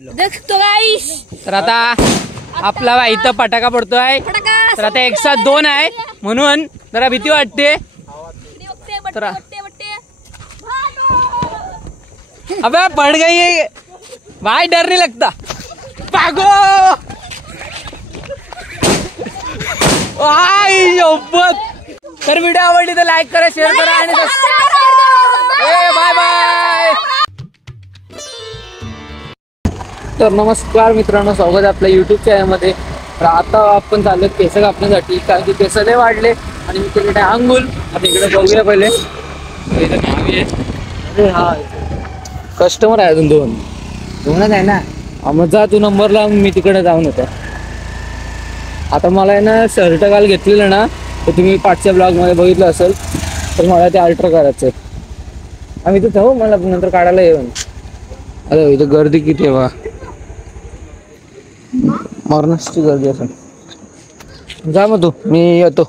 तर आता आपला इथं फटाका पडतोय, तर आता एक साथ दोन आहे म्हणून जरा भीती वाटते. तर अबे पड़ गई है भाई, डर नहीं लगता. भागो तर व्हिडिओ आवडली तर लाईक करा, शेअर करा आणि बाय बाय. तर नमस्कार मित्रांनो, स्वागत आहे आपल्या युट्यूब चॅनलमध्ये. तर आता आपण चाललो केस कापण्यासाठी, कारण की केस लय वाढले आणि मी केले अंघोळ. आता इकडे बघूया पहिले. अरे हा कस्टमर आहे, अजून दोनच आहे ना. मग जा तू नंबरला, मी तिकडे जाऊन येतो. आता मला आहे ना शर्ट काल घेतलेलं ना, तर तुम्ही पाठच्या ब्लॉगमध्ये बघितलं असेल. तर मला ते अल्टर करायचं आहे. आम्ही तिथं हो, मला नंतर काढायला येऊन. अरे इथं गर्दी किती आहे बा, मरणाची गर्दी असेल. जा मग तू, मी येतो.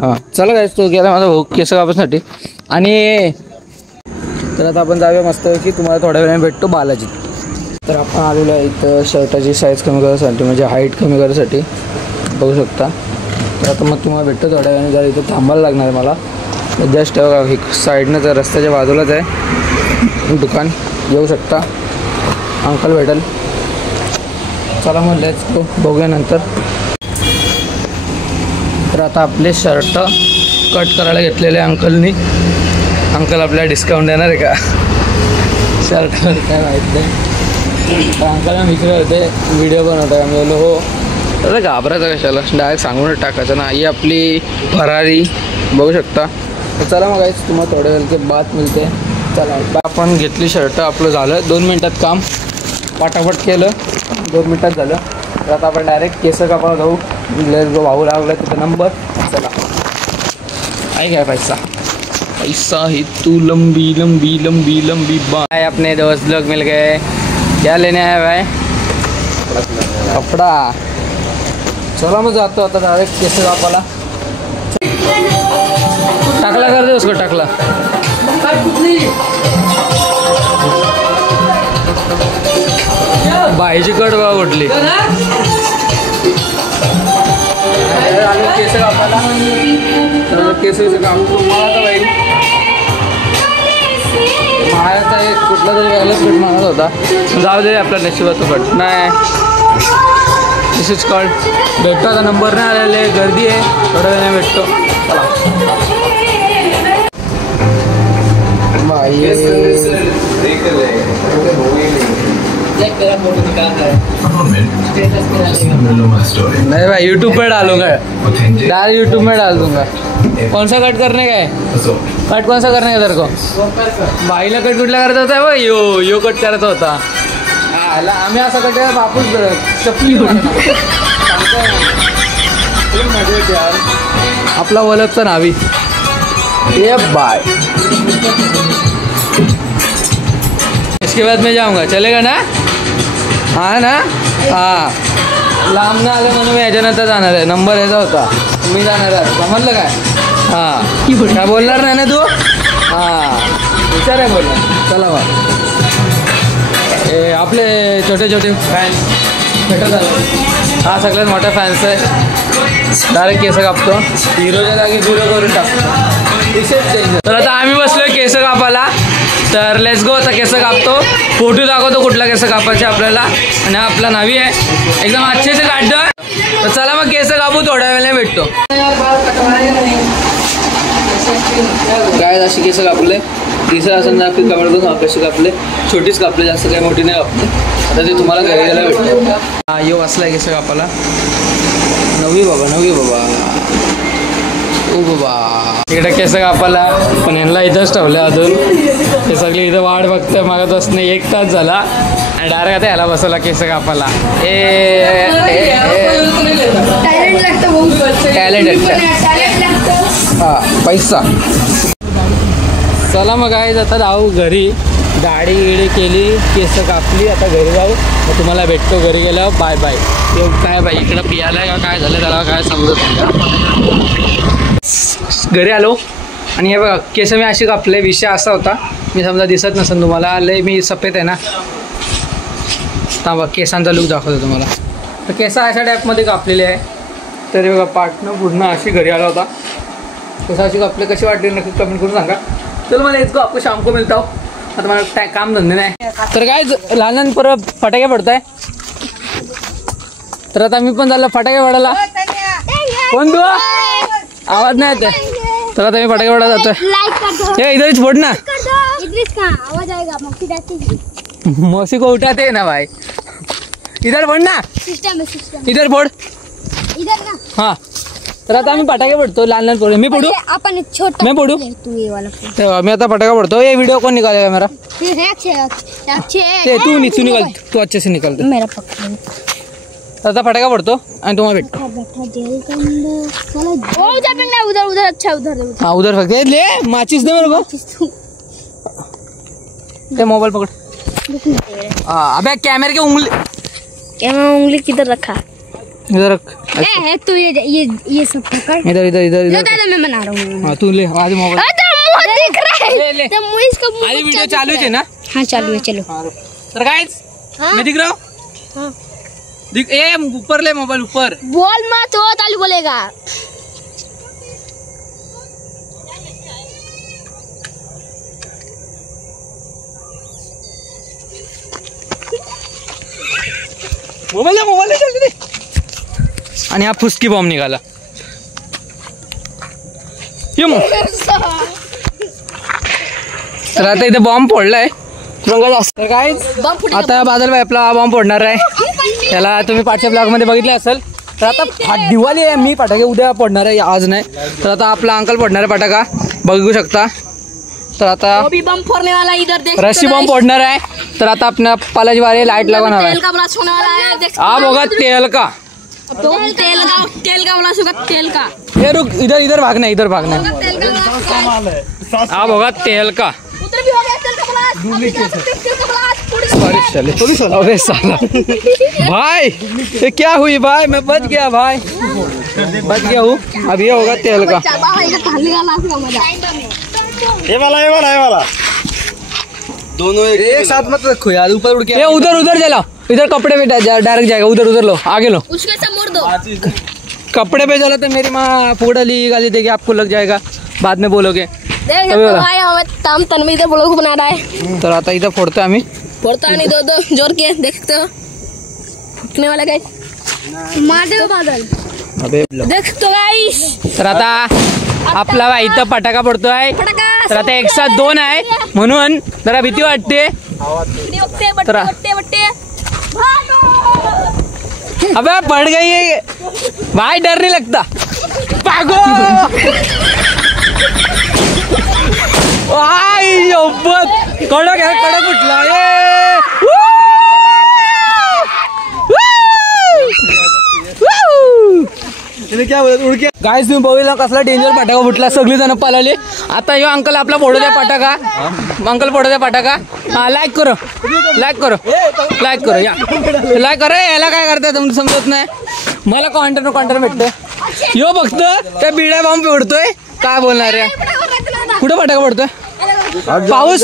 हां चला काय, तो गेला माझा भाऊ केस कापण्यासाठी. आणि तर आता आपण जाऊया मस्त की, तुम्हाला थोड्या वेळाने भेटतो बालाजी. तर आपण आलेलो आहे इथं शर्टाची साईज कमी करण्यासाठी, म्हणजे हाईट कमी करण्यासाठी, बघू शकता. तर आता मग तुम्हाला भेटतो थोड्या वेळाने. जरा इथं थांबायला लागणार आहे मला. जस्ट साईडनं तर रस्त्याच्या बाजूलाच आहे दुकान, येऊ शकता. अंकल भेटेल. चला मग लेट्स गो, बघूया नंतर. तर आता आपले शर्ट कट करायला घेतलेले अंकलनी. अंकल आपल्याला डिस्काउंट देणार आहे का शर्टवर, काय माहीत नाही. तर अंकलला विचारले होते व्हिडिओ बनवता का, मी बोललो हो. तर घाबरायचं कशाला, डायरेक्ट सांगून टाकायचं ना. ही आपली फरारी बघू शकता. तर चला मग गाईस, तुम्हाला थोड्या वेळ के बाद मिळते. चला आपण घेतली शर्ट, आपलं झालं 2 मिनटात काम, पटापट केलं, 2 मिनटात झालं. तर आता आपण डायरेक्ट केस कापायला जाऊ. जो भाऊ लागला तिथं नंबर. चला आहे काय पैसा, पैसा है तू लंबी लंबी लंबी लंबी बाय. अपने दोस्त लोग मिल गए. क्या लेने आया भाई? कपड़ा. चला मैं जातो आता डायरेक्ट केस कापायला. टाकला कर दे उसको, टाकला. बाईची कट बघा कुठली. केस कापायला, तर केसाचं काम तुम्हाला तर बाई महाराजचा एक कुठला तरी वेळेलाच कट मागत होता. जाऊ दे, आपला नशिबात तो कट नाही. This is called. भेटतो आता, नंबर नाही आलेले, गर्दी आहे, थोड्या वेळाने भेटतो. चला नहीं भाई, यूट्यूब पे डालूंगा, डाल यूट्यूब में डाल दूंगा. कौन सा कट करने का है? कट कौन सा करने का तेरे को? भाईला कट कुठला करत होता भाई? यो कट करत होता. आम्ही असा कट बापूच चपली यार. आपला ओळखचा नावी ये बाय. इसके बाद मैं जाऊंगा, चलेगा ना? हाँ ना, हाँ लांब ना आलं म्हणून मी याच्यानंतर जाणार आहे. नंबर याचा होता, मी जाणार आहे. समजलं काय? हां काय बोलणार नाही ना तू? हां विचार आहे बोलणार. चला मग. हे आपले छोटे छोटे फॅन्स भेटत आले. हा सगळ्यात मोठा फॅन्स आहे. डायरेक्ट केस कापतो, हिरोच्या जागी झिरो करून टाकतो. तर आता आम्ही बसलोय केस कापायला. तर लेट्स गो. आता केस कापतो, फोटो दाखवतो कुठला केस कापायचे आपल्याला. आणि आपला नावी आहे, एकदम अच्छे से काढतो. तर चला मग केस कापू, थोड्या वेळेला भेटतो. काय अशी केस कापले, केस असं ना की कमर कसे कापले, छोटीच कापले, जास्त काही मोठी नाही कापले. आता ते तुम्हाला घरी गेला भेटतो. हा यो वाचला केस कापायला. नववी बाबा ओ बाबा. इकडे केस कापायला, पण यांना इथंच ठेवलं अजून. हे सगळी इथं वाट बघते मागत असणे. 1 तास झाला आणि डायरेक्ट आता याला बसवला केस कापायला. टॅलेंट हा पैसा. चला मग काय, आता जाऊ घरी. दाढी गिडी केली, केस कापली, आता घरी जाऊ. मग तुम्हाला भेटतो घरी गेल्यावर. Bye bye. काय बाई इकडं पियाला का काय झालं त्याला काय समजत नाही. घरी आलो आणि हे बघा केस मी अशी कापले. विषय असा होता, मी समजा दिसत नसेल तुम्हाला, लय मी सफेद आहे ना, थांबा केसांचा लुक दाखवतो तुम्हाला. तर केस अशा टाईपमध्ये कापलेले आहे. तरी बघा पार्टनं पूर्ण अशी घरी आला होता. केस अशी कापले कशी वाटली नक्की कमेंट करून सांगा. चल मला इतकं आपको शाम को मिळतो. आता मला काम धंदे नाही. तर काय लहान परत फटाके पडताय. तर आता मी पण झालं फटाके पडायला. कोण तू आवाज नाही येते. तर आता मी फटाके पडायला जातोय. हे इधरच फोड ना. मौसी को उठाते ना भाई. इधर फोड ना. इधर फोड. हाँ तर आता आम्ही फटाके पडतो. लहान पोरं. मी पडू. आपण छोटा मैं पडू. मी आता फटाका पडतो. ये वीडियो कौन निकालेगा मेरा. ते तू निकाल. तू अच्छे से निकाल. मेरा पकड़. आता फटाका पडतो आणि तुम्हाला भेटतो. उधर उधर अच्छा उधर. हाँ उधर फके ले माचिस दे मेरे को. ये मोबाइल पकड़. अबे कैमरे की उंगली किधर रखा. इधर रख. तू ये सब पकड़. इधर इधर इधर इधर मैं बना रहा हूँ. हाँ तू ले आज मोबाइल. दिख रहा है. ले. आज वीडियो चालू है ना. हाँ चालू है. चलो. तर गाइस मैं दिख रहा हूँ. हाँ. दिख ए ऊपर ले मोबाइल ऊपर. बोल मत हो तालू बोलेगा. मोबाईल दे. आणि हा फुसकी बॉम्ब निघाला. तर आता इथे बॉम्ब फोडलाय. तर काय आता बादल भाई आपला बॉम्ब फोडणार आहे. त्याला तुम्ही पाठच्या ब्लॉग मध्ये बघितले असेल. तर आता दिवाळी आहे. मी फटाके उद्या फोडणार आहे आज नाही. तर आता आपला अंकल फोडणार आहे फटाका बघू शकता. तर आता बम फोड़ने वाला इधर देख. रस्सी बॉम्ब फोडणार आहे. तर आता अपना पालाजी वाले लाइट लगवाना है. तेल का ब्लास्ट होने वाला है. देख आप होगा तेल का. तेल का ब्लास्ट होगा. तेल का. ये रुक इधर भागना. इधर भागना. आप होगा तेल का. उधर भी हो गया तेल का ब्लास्ट. तेल का ब्लास्ट. सॉरी चले. अबे साला भाई ये क्या हुई भाई. मैं बच गया भाई. बच गया हूँ. अब ये होगा तेल का. ये वाला दोनों एक साथ मत रखो यार. ऊपर उड़ के ये उधर जलाओ. इधर कपड़े पे डायरेक्ट जाएगा. उधर लो आगे लो. उसके से मोड़ दो. कपड़े पे जला तो मेरी माँ फुगड़ी गाली देगी. आपको लग जाएगा बाद में बोलोगे. ताम तन्वी इधर ब्लॉग बना रहा है. तर आता इथं फोडतो आम्ही. फोड़ता नहीं. दो जोर के देखते हो. फूटने वाला गाइस. मार दो बादल. अबे देख तो गाइस. तर आता आपला भाई इथं फटाका पडतोय. तर आता एक साथ दोन आहे म्हणून जरा भीती वाटते. अबे पड़ गई है भाई. डर नहीं लगता. भागो. कडक है. कडक उठला. क्या उड़ के गाइस तुम्ही बघितलं कसला डेंजर फटाका फुटला. सगळी जण पळाली. आता यो अंकल आपला फोडू द्या फटाका. अंकल फोडू द्या फटाका. हा लाईक करो. या लाईक करो. याला काय करताय तुम्ही समजत नाही. मला कॉन्टर भेटतोय. यो फक्त त्या बिड्या बॉम्ब फोडतोय. काय बोलणार आहे. कुठे फटाका फोडतोय. पाऊस.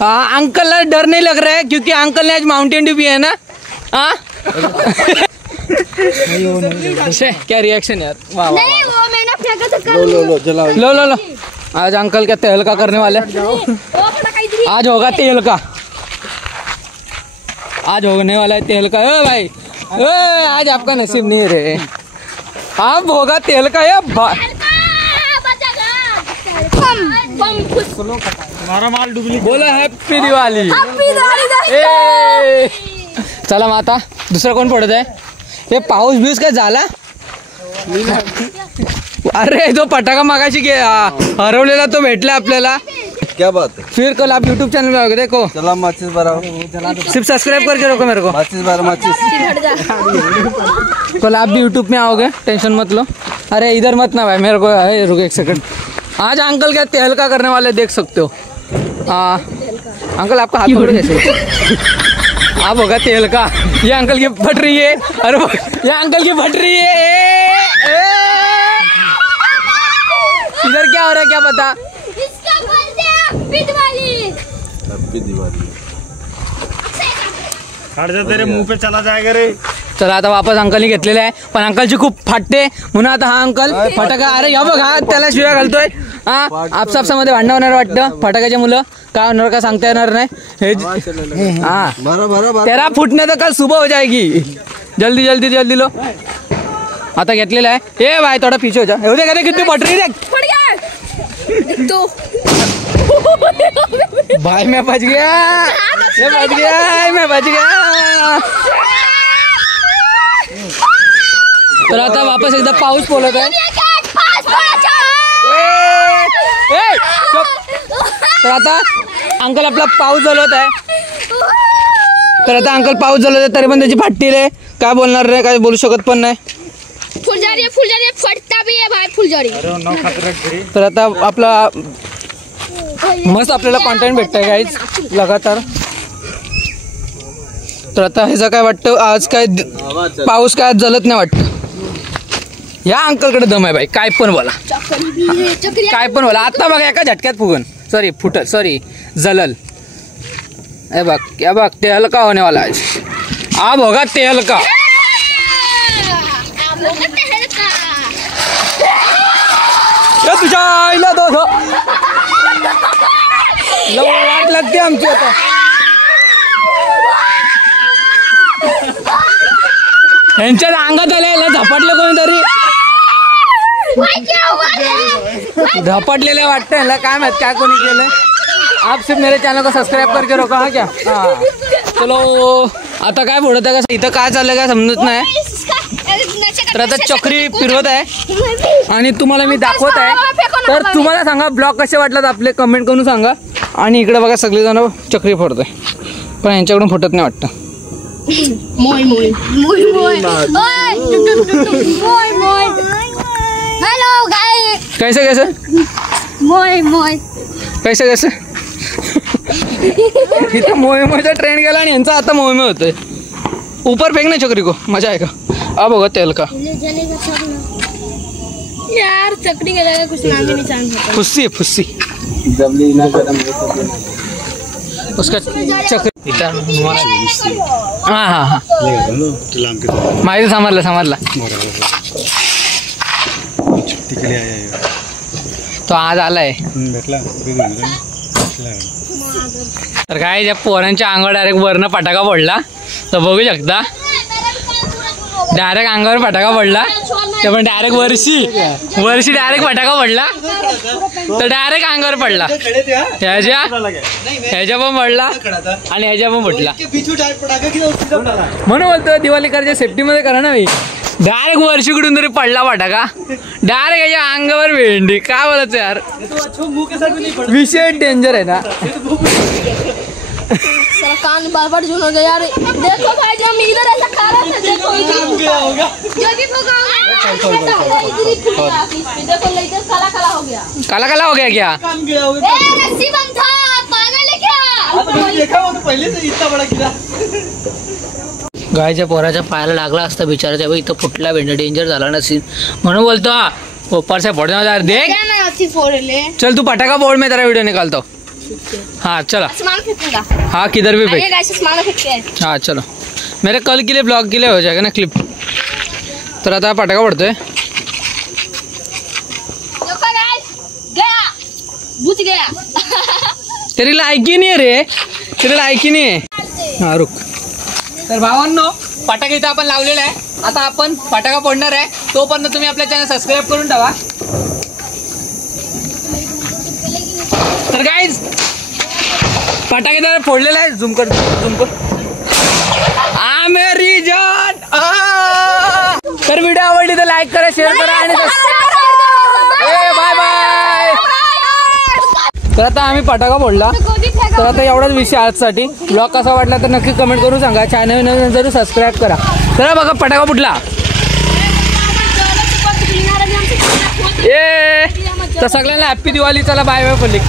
हाँ अंकल डर नहीं लग रहा है क्योंकि अंकल ने आज माउंटेन ड्यू पिया है ना. हाँ क्या रिएक्शन यार. वाह नहीं वो मैंने फेंका तो कर. लो. आज अंकल क्या तेल का करने वाले. आज होगा तेल का. आज होने वाला है तेल का. ए भाई आज आपका नसीब नहीं रे. अब होगा तेल का. ये हमारा माल डुबली. बोला हैप्पी दिवाळी. चला मग आता दुसरा कोण पडत आहे. हे पाऊस बिऊस काय झाला. अरे तो पटाका मागाशी हरवलेला तो भेटला आपल्याला. क्या बात है. फिर कल आप यूट्यूब चैनल में आओगे. देखो चला माचिस भराओ. सिर्फ सब्सक्राइब करके रखो मेरे को. माचिस भरा माचिस. कल आप भी यूट्यूब में आओगे. टेंशन मत लो. अरे इधर मत ना भाई. मेरे को रुको एक सेकंड. आज अंकल क्या तेल का करने वाले देख सकते हो. अंकल आपका हाथ पकड़ो कैसे. आप होगा तेल का. ये अंकल की फट रही है. अरे ये अंकल की फट रही है. इधर क्या हो रहा है क्या पता. इसका बोलते हैं हैप्पी दिवाली. हैप्पी दिवाली. तेरे मुंह पे चला जाएगा रे. चला आता वापस अंकलनी घेतलेले आहे पण अंकलची खूप फाटते म्हणून आता हा अंकल फटाका अरे या बघ हा त्याला शिव्या घालतोय हा आपसापसामध्ये भांडण होणार वाटतं फटाक्याचे मुलं काय होणार का सांगता येणार नाही हे हा बरोबर. तेरा फुटने तर कल सुबह हो जाएगी जल्दी जल्दी जल्दी लो आता घेतलेला आहे ए भाई थोडा पीछे हो जा एवढे का किती बटरी रे फट गया तो भाई मैं बच गया मैं बच गया तर आता वापस एकदा पाऊस बोलत आहे तर आता अंकल आपला पाऊस चालवत आहे तर आता अंकल पाऊस चालवत आहे तरी पण त्याची फाटतील आहे काय बोलणार रे काय बोलू शकत पण नाही फुलझड़ी फटता भी है भाई फुलझड़ी. तर आता आपला मस्त आपल्याला कॉन्टेंट भेटतंय गाईज लगातार तर आता ह्याचं काय वाटतं आज काय पाऊस काय आज जलत नाही वाटतं या अंकलकडे दम आहे बाई काय पण बोला काय पण बोला आता बघा एका झटक्यात फुगन सॉरी जलल ए बघ या बघ ते हलका होने वाला आज अब होगा ते हलका तुझ्या आईला वाट लागते आमची आता यांच्या अंगात आले झपाटले कोणीतरी झपाटलेले वाटतं ह्याला काय माहित काय कोणी केलंय आप सिर्फ मेरे चॅनल को सब्सक्राइब करके रोका हा क्या हा चलो आता काय फोडत आहे का इथं काय चाललंय काय समजत नाही तर आता चक्री फिरवत आहे आणि तुम्हाला मी दाखवत आहे तर तुम्हाला सांगा ब्लॉग कसे वाटलात आपले कमेंट करून सांगा आणि इकडे बघा सगळेजण चक्री फोडतोय पण यांच्याकडून फुटत नाही वाटतं मोय हेलो गाइस कैसे मोय कैसे इथं मोहिमेचा ट्रेंड गेला आणि यांचा आता मोहिमे होतोय ऊपर फेंक नाही चक्री को मजा आहे का अब होगा तेल का यार चक्री के जगह कुछ नाम ही नहीं जानता फुस्सी उसका चक्री हाँ माहिती समजला तो आज आलाय तर काय त्या पोरांच्या अंगावर डायरेक्ट वरनं फटाका पडला तर बघू शकता डायरेक्ट अंगावर फटाका पडला ते पण डायरेक्ट वर्षी डायरेक्ट फटाका पडला तर डायरेक्ट अंगावर पडला ह्याच्या पण पडला आणि ह्याच्या पण फुटला म्हणून बोलतो दिवाळी करायच्या सेफ्टीमध्ये करा ना मी डायरेक्ट वर्षीकडून तरी पडला फटाका डायरेक्ट याच्या अंगावर भेंडी काय बोलायचं यार विषय डेंजर आहे ना साला कान बार झूल हो गया यार देखो भाई जब हम इधर ऐसा खा रहे थे देखो जो भी होगा इधर ही फूट गया देखो इधर काला हो गया क्या रस्सी बंद था पागल है क्या देखा वो तो पहले से इतना बड़ा गिरा गायच्या पोराच्या पायाला लागला असता बिचाराच्या इथं फुटला भेंड डेंजर झाला नसेल म्हणून बोलतो हा ऊपर से फोड़ने वाला देख चल तू पटाखा फोड़ में तेरा वीडियो निकालता हूँ हाँ चला आसमान फेंकूंगा हाँ किधर भी भाई आसमान फेंकते हैं हाँ चलो मेरे कल के लिए ब्लॉग के लिए हो जाएगा ना क्लिप तर आता पटाखा पडतोय गया बुझ गया तेरी लायकी नाही रे तेरी लायकी नाही हा रुक तर भावांनो फटाका इथं आपण लावलेला आहे आता आपण फटाका फोडणार आहे तोपर्यंत तुम्ही आपल्या चॅनल सबस्क्राईब करून ठेवा तर गाईज फटाके तर फोडलेला आहे झूम कर मेरी जान तर व्हिडिओ आवडली तर लाईक करा शेअर करा आणि बाय बाय तर आता आम्ही फटाका फोडला तर आता एवढाच विषय आजसाठी ब्लॉग कसा वाटला तर नक्की कमेंट करून सांगा चॅनल नवीन जरूर सबस्क्राईब करा तर बघा फटाका फुटला तर सगळ्यांना हॅप्पी दिवाळी चला बाय बाय पल्लिक